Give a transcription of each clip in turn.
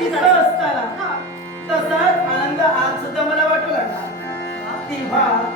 तिथं असताना. तसाच आनंद आज सुद्धा मला वाटू लागला. तेव्हा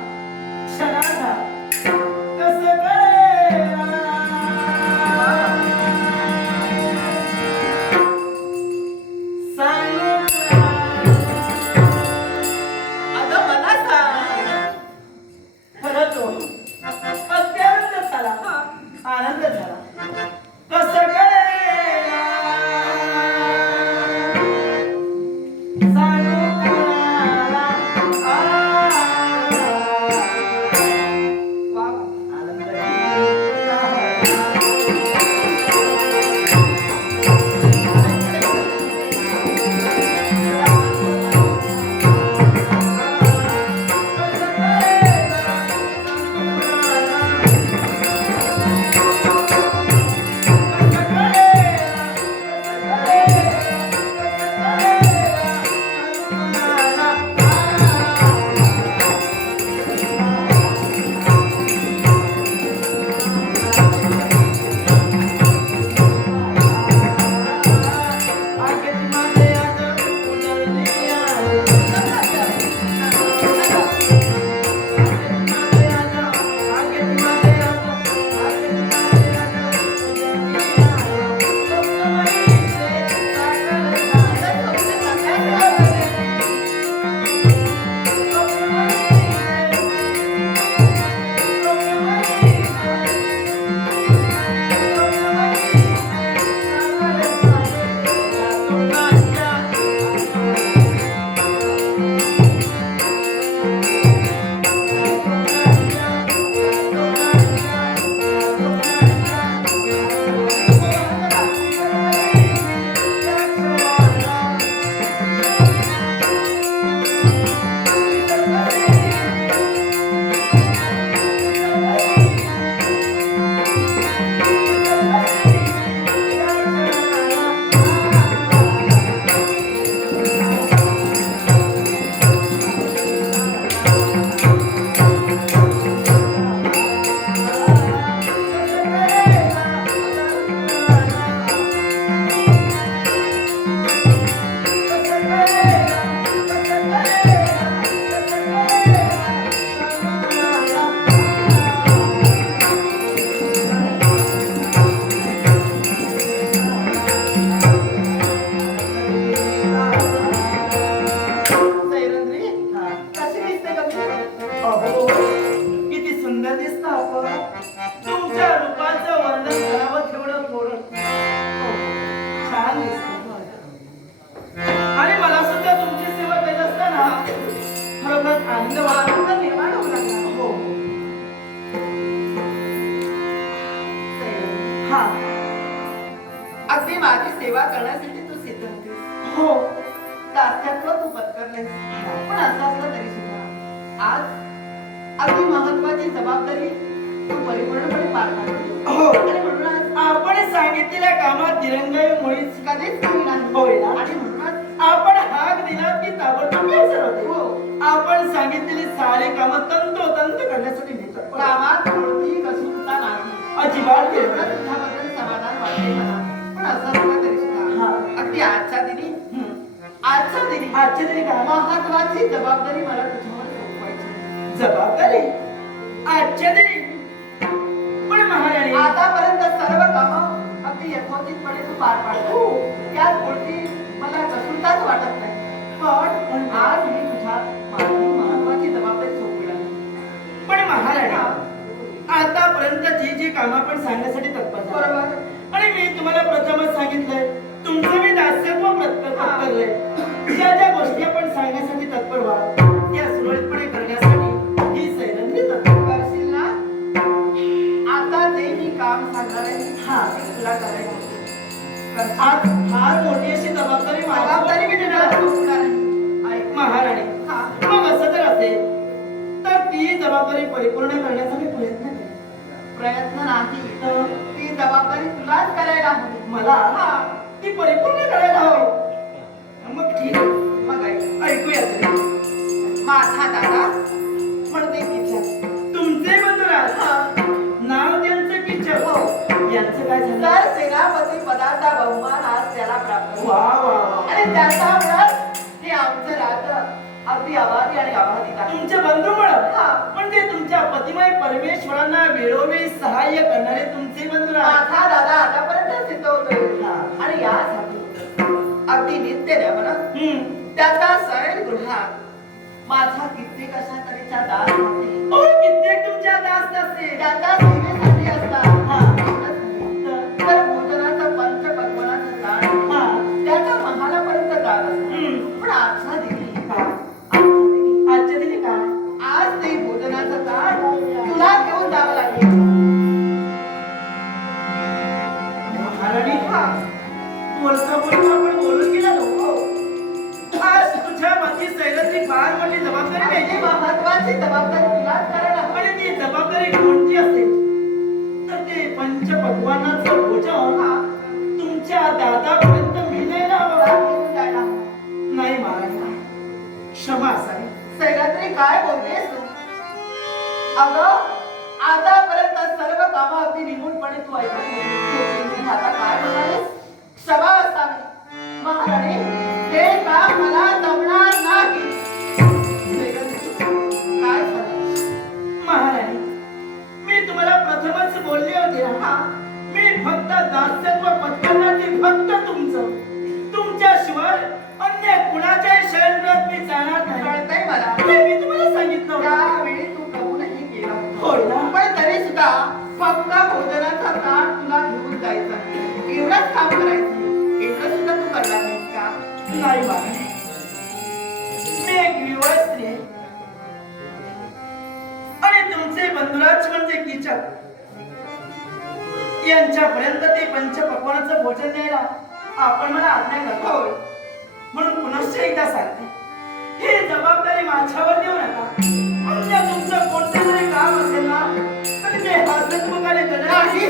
माझी सेवा करण्यासाठी तू सिद्ध होतीस. हो. दास्यत्व तू पत्करलेस. पण असं असलं तरी सुद्धा. आज अगदी महत्वाची जबाबदारी तू परिपूर्णपणे पार पाडली हो. आणि म्हणूनच आपण सांगितलेल्या कामात दिरंगाई मुळीच कधीच होय ना? आणि म्हणूनच आपण हाक दिला की ताबडतोब हो. आपण सांगितलेली सारे काम तंतोतंत दिनी आजच्या तरी काय महत्वाची जबाबदारी मला तुझ्यावर सोपवायची. जबाबदारी? आजच्या तरी? पण महाराणी. आतापर्यंत सर्व कामं अगदी यथोचितपणे तू पार पाडतो यात कोणती मला कसूरताच वाटत नाही. पण आज मी तुझ्या महत्वाची जबाबदारी सोपविणार पण महाराणी आतापर्यंत जी जी कामं आपण सांगण्यासाठी तत्पर. बरोबर. आणि मी तुम्हाला प्रथमच सांगितलंय तुमचं मी दास्यत्व प्रत- हा. पत्करलंय ज्या ज्या गोष्टी आपण सांगण्यासाठी तत्पर व्हा त्या सुरळीतपणे करण्यासाठी ही सैरंगी तत्पर करशील ना आता जे मी काम सांगणार आहे हा. तुला करायचं? आज फार मोठी अशी जबाबदारी जबाबदारी मी आहे. ऐक. महाराणी हा. मग असं जर असेल तर ती जबाबदारी परिपूर्ण करण्याचा मी प्रयत्न करेन प्रयत्न नाही तर ती जबाबदारी तुलाच करायला हवी मला हा. ती परिपूर्ण करायला माझा दादा म्हणते किचन तुमचे बंधुराज. नाव त्यांचं किचन हो. यांचं काय झालं तर सेनापती पदाचा बहुमान आज त्याला प्राप्त वा झाला. वा वा आणि त्याचा मुळात हे आमचं राज्य अगदी आबादी आणि आहे तुमचे बंधू म्हणत हा. म्हणजे तुमच्या पतिमय परमेश्वरांना वेळोवेळी सहाय्य करणारे तुमचे बंधुराज माझा दादा आतापर्यंत होतोय हा. आणि यासाठी अगदी नित्य द्यावं ना हम्म. त्याचा सैल गृहात माझा किती कशा तऱ्हेच्या दास कित्येक तुमच्या दास असते त्याच्या सेवेसाठी असतात हा. तर भोजनाचं पंच पक्वानाचं ताट हा. त्याच्या महालापर्यंत दार असतात हम्म. पण. आजच्या दिनी काय आज ते भोजनाचं ताट तुला घेऊन जावं लागेल. महाराणी हा. बोलता बोलता सैराची फार मोठी जबाबदारी घ्यायची महत्वाची जबाबदारी तुलाच करायला. आणि ती जबाबदारी कोणती असेल तर ते पंचपक्वानाचं भोजन हा. तुमच्या दादापर्यंत मी नाही हवं. महाराज क्षमा असावी सैरात्री काय बोलतेस तू अगं आतापर्यंत सर्व कामं अगदी निमूटपणे तू ऐकत होतीस. तू आता काय म्हणालीस क्षमा असावी महाराणी हे काम नाही वेगळी वस्त्रे आणि तुमचे बंधुराज म्हणजे किचक. यांच्यापर्यंत ते पंचपक्वानाचं भोजन द्यायला आपण मला आज्ञा करता. होय म्हणून पुनश्च एकदा सांगते. ही जबाबदारी माझ्यावर देऊ नका. म्हणजे तुमचं कोणतं तरी काम असेल ना तर ते हसतमुखाने नाही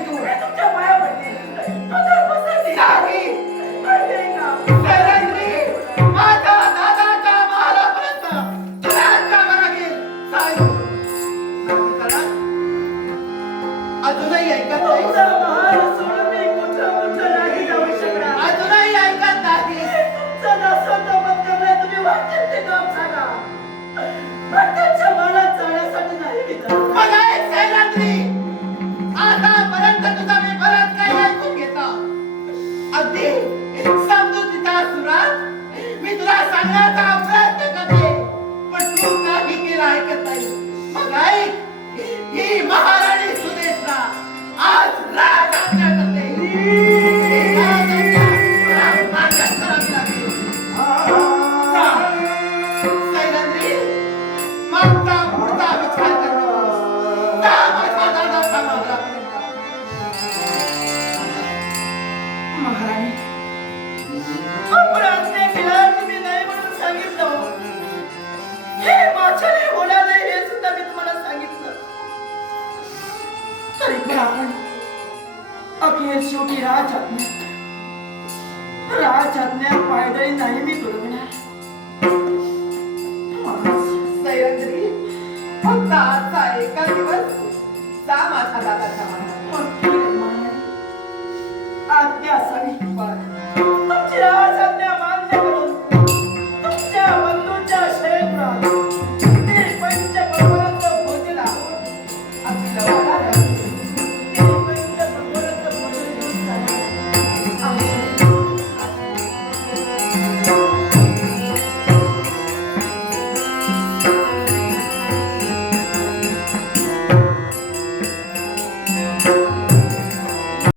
अखेर शेवटी राज आज्ञा राज आज्ञा पायदळी नाही मी तुडवणार. सह्याद्री फक्त आजचा एका दिवस जा माझा दादा